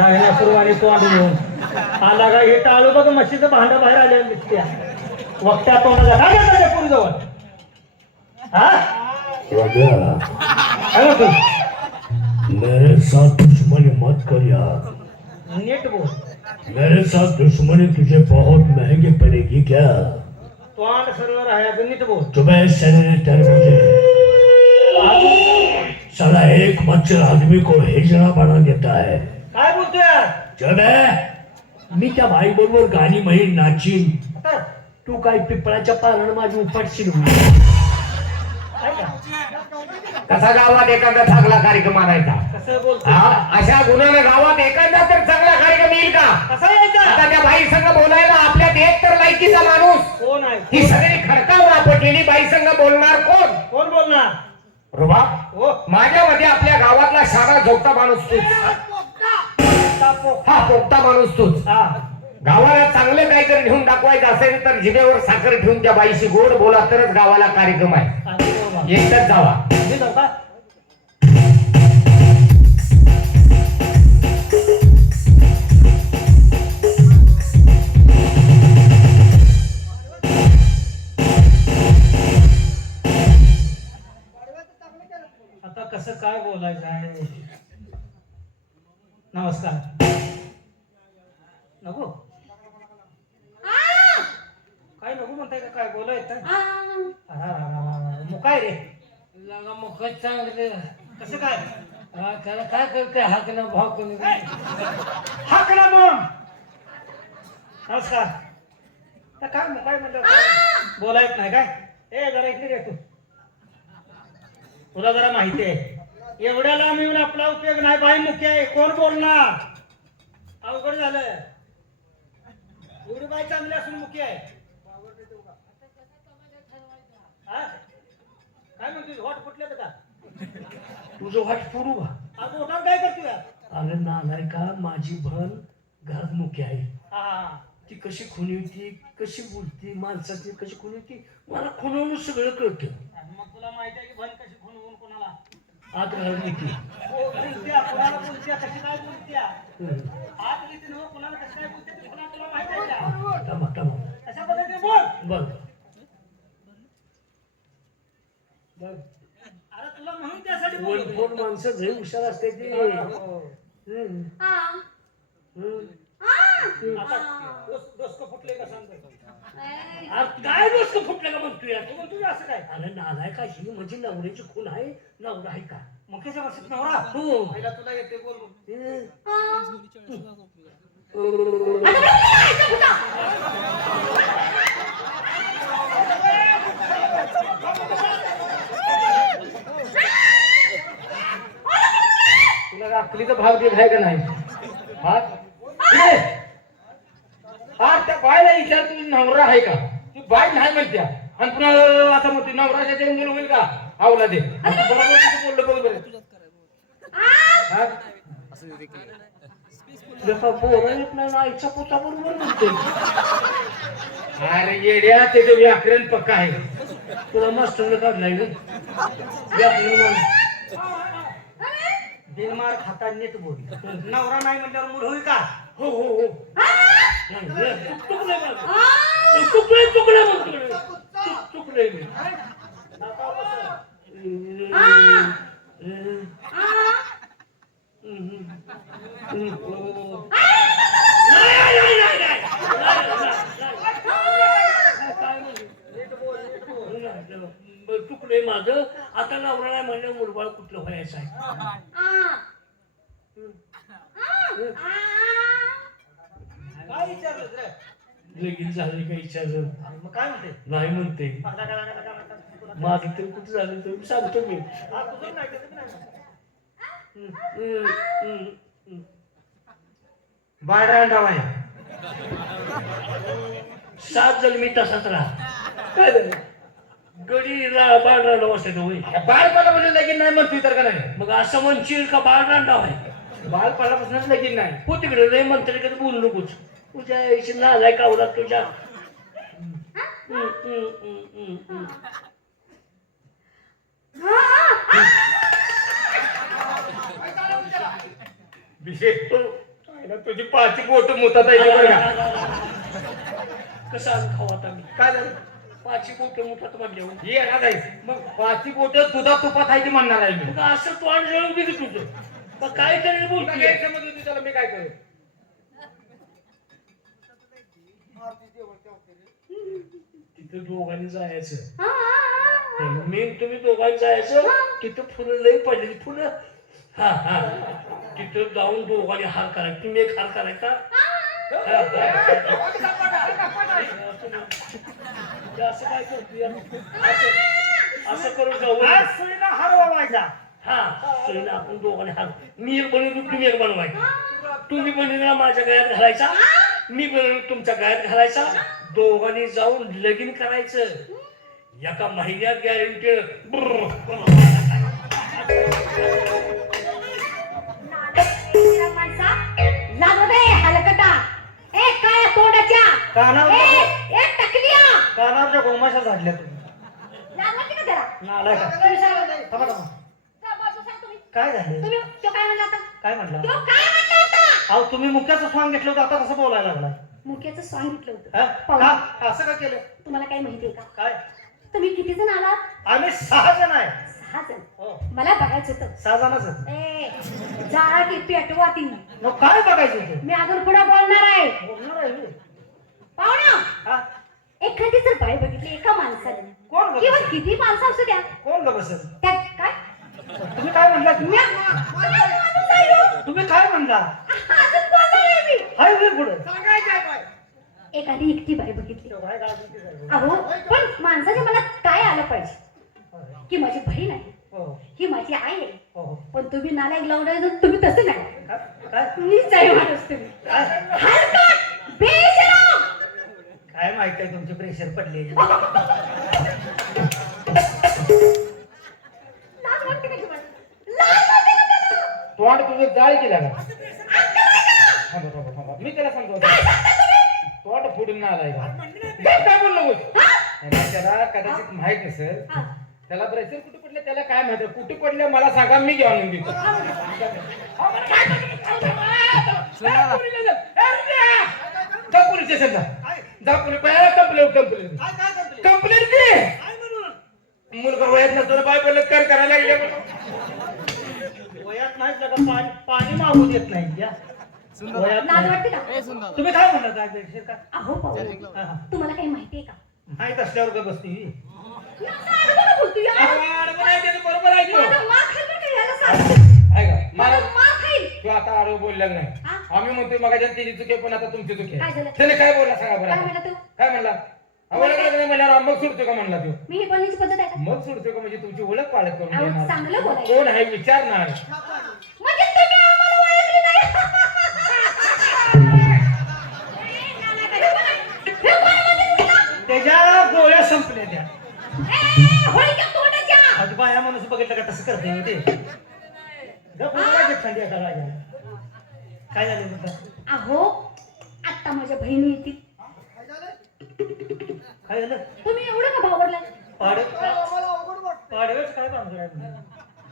डायनापूरवाणी तोंड घेऊन. आला का हे टाळू बघ म्हशीचं भांडं बाहेर आले दिसत्या वक्त्या तोंडाचा काय करता त्या पुरीजवळ? हा? काय म्हणतो? मेरे साथ दुश्मनी मत कर यार नीट बोल. मेरे साथ दुश्मनी तुझे बहुत महँगी पड़ेगी क्या? तोंड सर्व राहायचं नीट बोल. तुम्हें सेनेटर मुझे साला एक मच्छर आदमी को हिजड़ा बना देता है. काय बोलतोय? जब है मी त्या भाई बरोबर गाणी म्हणी नाचीन. तू काय पिपळाच्या पारण माझी उपटशील कसा गावात एखादा चांगला कार्यक्रम आणायचा? कसं हा अशा गुन्ह्याने गावात एखादा तर चांगला कार्यक्रम येईल का? कसा यायचा? आता त्या बाई संघ बोलायला आपल्यात एक तर लायकीचा माणूस. कोण आहे? ही सगळी खडकावर आपटलेली बाई संघ बोलणार कोण? कोण बोलणार? रुबा हो. माझ्या मध्ये आपल्या गावातला शाळा झोपता माणूस तूच. तापो हा पोपटा माणूस तूच. गावाला चांगलं काहीतरी घेऊन दाखवायचं असेल तर जिभेवर साखर ठेवून त्या बाईशी गोड बोला तरच गावाला कार्यक्रम आहे. एकटाच जावा. नमस्कार. नको. काय नको म्हणताय का? काय बोलायचं मग काय रे? लागा मग चांगलं. कसं काय? हा, त्याला काय करते हाक ना भाव कोणी हाक ना मग. नमस्कार. तर काय मग? काय म्हणलं? काय? बोलायत नाही काय? ए जरा इकडे घे तू. तुला जरा माहिती आहे. एवढ्या लांब येऊन आपला उपयोग नाही. बाई मुख्य आहे. कोण बोलणार? अवघड झालं एवढी बाई चांगली असून मुख्य आहे? काय म्हणते हॉट फुटले का? तुझं बा आज होणार काय करते? अरे नालाय का माझी बहन घरात मुख्य आहे. ती कशी खुनी होती कशी बोलती माणसाची कशी खुनी होती मला खुनवून सगळं कळतं. मग तुला माहिती आहे की बहीण कशी आत घरात येते हो, हो, ते. फोन माणसं झे हुशार असते ते. हो. अरे काय गोष्ट फुटलं का म्हणतोय? तू असं काय? अरे नालाय का ही म्हणजे नवऱ्याची खून आहे. नवरा आहे का मुख्याच्या बसीत नवरा हो. पहिला तुला येते बोल. तुला भाग देत आहे का नाही? हा इकडे. हा त्या बायला विचार तुझी नवरा आहे का? ती बाय नाही म्हणत्या. आणि पुन्हा आता म्हणते नवराच्या मुलं होईल का? आवला दे. बोललं बघ बरं. हा? अरे येड्या त्याचं व्याकरण पक्का आहे. तुला मास्टरने काढलाय व्याकरण मान. बिनमार खाता नीट बोल. नवरा नाही म्हटल्यावर मूल होईल का? हो हो हो. चुक- चुकलंय माझं. चुकलंय चुकलंय माझं आता नवरा नाही म्हणलं मुरबाळ कुठलं व्हायचं आहे काय विचारलं लगीन झालं का विचारलं मग काय म्हणते? नाही म्हणते. आता काय- काय? माझं तरी कुठं झालं तर सांगतो मी. हा, तुझं नाही, त्याचं नाही. हम्म, हम्म, हम्म, हम्म. बाळरांडाव आहे सात जण मी तसाच राहा. काय झालं? गडी रा बाळ रांडा बसायचं होय. बाळपणापासून लगीन नाही म्हणतोय तर का नाही? मग असं म्हणशील का बाळ रांडा आहे बाळपणापासूनच लगीन नाही. हो तिकडे लय मंत्री कधी बोलू नकोस. तुझ्या आईशी नालाय कावला तुझ्या? तुझी पाची बोट मुतात का? कसं आज खाऊ आता मी? काय झालं? पाचशे कोटी मुठात म्हणले ही. येणार आहे मग पाची बोट दुधात तुपात आहे ती म्हणणार आहे मी? मग असं तोंड जळून बी तुझं. मग काय बोलते? गैरसमज होती त्याला मी काय करू तिथं दोघांनी जायचं. मी आणि तुम्ही दोघांनी जायचं तिथं फुलं लई पडलेली. फुलं हा हा. तिथं जाऊन दोघांनी हार करायचा. तुम्ही एक हार करायचा? हा, हा. ते असं काय करतोय असं असं करून जाऊ सुईला हरवा व्हायचा हा सुईला आपण दोघांनी हार मी एक बनवतो तुम्ही एक बनवायचा. तुम्ही बनवला माझ्या गळ्यात घालायचा. मी बनवलं तुमच्या गळ्यात घालायचा. दोघांनी जाऊन लगीन करायचं. एका महिन्यात गॅरंटी हलकटा ए काय कानावर कानावरच्या गोमाशा झाडल्या तुम्ही. नालाय का थांबा थांबा. काय झालं? काय म्हणला? अहो तुम्ही मुख्याचं सॉंग घेतलं होतं आता कसं बोलायला लागलाय? मुख्याचं सॉंग घेतलं होतं. का? असं का केलं? तुम्हाला काय माहिती आहे का? काय? तुम्ही किती जण आलात? आम्ही सहा जण आहे. सहा जण. हो. मला बघायचं होतं. सहा जणच ए जाळा की पेटवा ती. मग काय बघायचं होतं? मी अजून पुढे बोलणार आहे. बोलणार आहे मी. पाहुणा हा? एखादी जर बाई बघितली एका माणसाने. कोण किंवा? किती माणसं असू द्या. कोण बसेल त्यात काय? तुम्ही काय म्हणला मी- ह्यो? तुम्ही काय म्हणला? अजून बोलणार आहे मी. हाय वे पुढे. एखादी एकटी बाई बघितली? अहो पण माणसाच्या मनात काय आलं पाहिजे? की माझी बहीण आहे. हो. ही माझी आई आहे. हो. पण तुम्ही नालायक लावणार तुम्ही तसं नाही. काय? काय? मीच आहे माणूस तुम्ही. काय? माहिती आहे तुमचे प्रेशर पडले लाज वाटते का तुम्हाला? लाज वाटते का त्याला? तोंड तुझं जाळ केला का थांबा, थांबा, थांबा. मी त्याला सांगतो. तोंड फोडून ना आलाय का? गप काय नाही, त्याला कदाचित माहीत नसेल हा. त्याला ब्रेसर कुठे पडले त्याला काय माहिती कुठे पडले मला सांगा मी घेऊन आणून देतो. जा पोलीस स्टेशनला. जा पोलीस. कंप्लेंट काय काय कंप्लेंट? कंप्लेंट दे काय म्हणून मुलगा वयात नसताना बाय बलात्कार करायला लागले म्हणून. वयात नाही का पाणी पाणी मागू देत नाही या वयात लाज नाही. वाटते का तुम्ही काय काय काय अहो हा, हा. तुम्हाला काही का माहीत असल्यावर का बसती का यार? ते, बरोबर आहे ते. माझा मार खाईल बरं का याला सांग. आहे का माझा मला मार खाईल तू आता नाही हा? आम्ही म्हणतोय मग तिची चुकी पण आता तुमची चुकी काय. झालं? त्याने काय बोलला सांगा काय बरं म्हणला तू काय म्हणला आवडलं का नाही मग सोडतोय का म्हणला तू मी ही बोलण्याची पद्धत आहे का मग सोडतोय का म्हणजे तुमची ओळख पाळत करून अहो, देणार. चांगलं बोलायचं. कोण आहे विचारणार म्हणजे बाया माणूस बघितलं का तसं करते हो ते? गप थंडी आता राजा काय झालं म्हणता अहो आता माझ्या बहिणी येतील. काय झालं? तुम्ही एवढं का पाडे पाडवेच काय बांधून आहे म्हणून?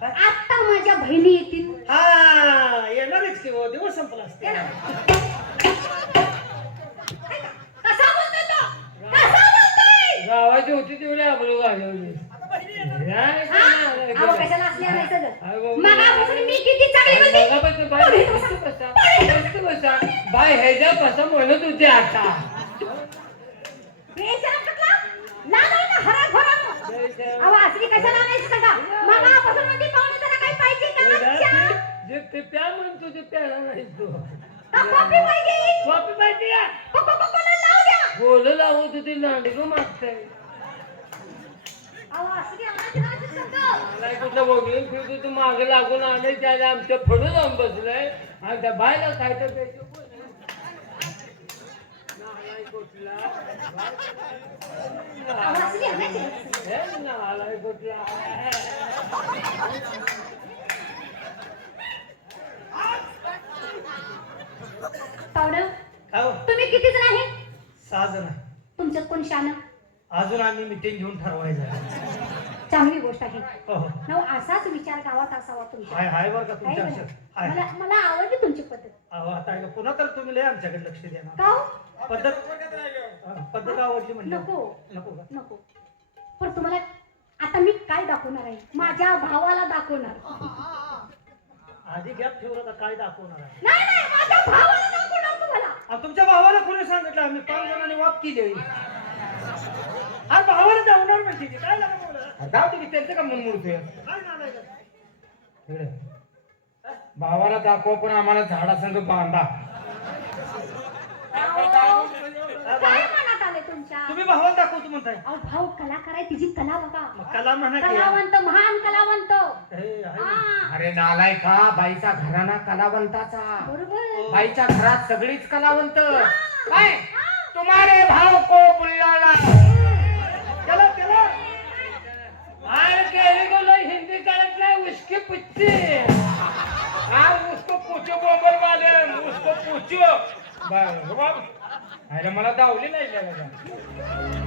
काय? आता माझ्या बहिणी येतील. हा येणारच की हो दिवस संपला असते. कसा बोलतोय तो? कसा बोलतोय? गावाची होती तेवढी? नाही, अहो. कशाला असले नाही सगळं. मगापासून मी किती चांगली. बाई ह्याच्या बसा म्हणत होती आता बेशरम कुठला? लाज आहे ना, हरामखोरांनो. अहो, असली कशाला आणायची सांगा? मगापासून म्हणते पाहुणे जरा काही पाहिजे का? चहा? जे ते प्या म्हणतो ते प्याला नाही तो का कॉफी पाहिजे? कॉपी पाहिजे का? को- को- को- कोणाला लावू द्या. बोल लावत होती नांडगं मागताय अहो, असली आणायची नाही सांगा. मला कुठं बघून फिरतो तू मागे लागून आले त्याला आमच्या फडून जाऊन बसलाय. आणि त्या बायला? नालाय कुठला? काय हो? तुम्ही किती जण आहे? सहा जण आहे. तुमच्यात कोण शान? अजून आम्ही मिटिंग घेऊन ठरवायचं चांगली गोष्ट आहे. हो हो. असाच विचार गावात असावा तुमच्या. हाय हाय बरं का आहे तुमच्या का अक्षर नाही? हाय. मला मला आवडली तुमची पद्धत. अहो आता ऐका, पुन्हा तर तुम्ही लय आमच्याकडे लक्ष द्या ना. का हो? पद्धत हा, पद्धत आवडली म्हणजे? नको. नको का? नको. पण तुम्हाला आता मी काय दाखवणार आहे? माझ्या भावाला दाखवणार. आधी गॅप ठेवला तर काय दाखवणार आहे? नाही नाही माझ्या भावाला दाखवणार तुम्हाला. अहो, तुमच्या भावाला कोणी सांगितलं? आम्ही पाच जणांनी वाप केली हा भावाला जाऊणार म्हणजे ते. काय लागलं बोला जाऊ दे की त्यांचं का मन मोडतोय काय. भावाला दाखव पण आम्हाला झाडासंग बांधा. काय भाऊ- मनात आले तुमच्या? तुम्ही भावाला दाखवतो म्हणताय. अहो भाऊ कलाकार आहे तिची कला बघा. मग कला म्हणा की. कलावंत महान कलावंत. हे, आहे ना. हा, अरे नालाय का बाईचा घराणा कलावंताचा. बरोबर. बाईच्या घरात सगळीच कलावंत. काय? तुम्हारे भाव को बुलाला कळत नाही उसकी पुच्ची। आज उसको पूछो बोंबल वाले उसको पूछो। बरं, अरे मला दावली नाही त्याला.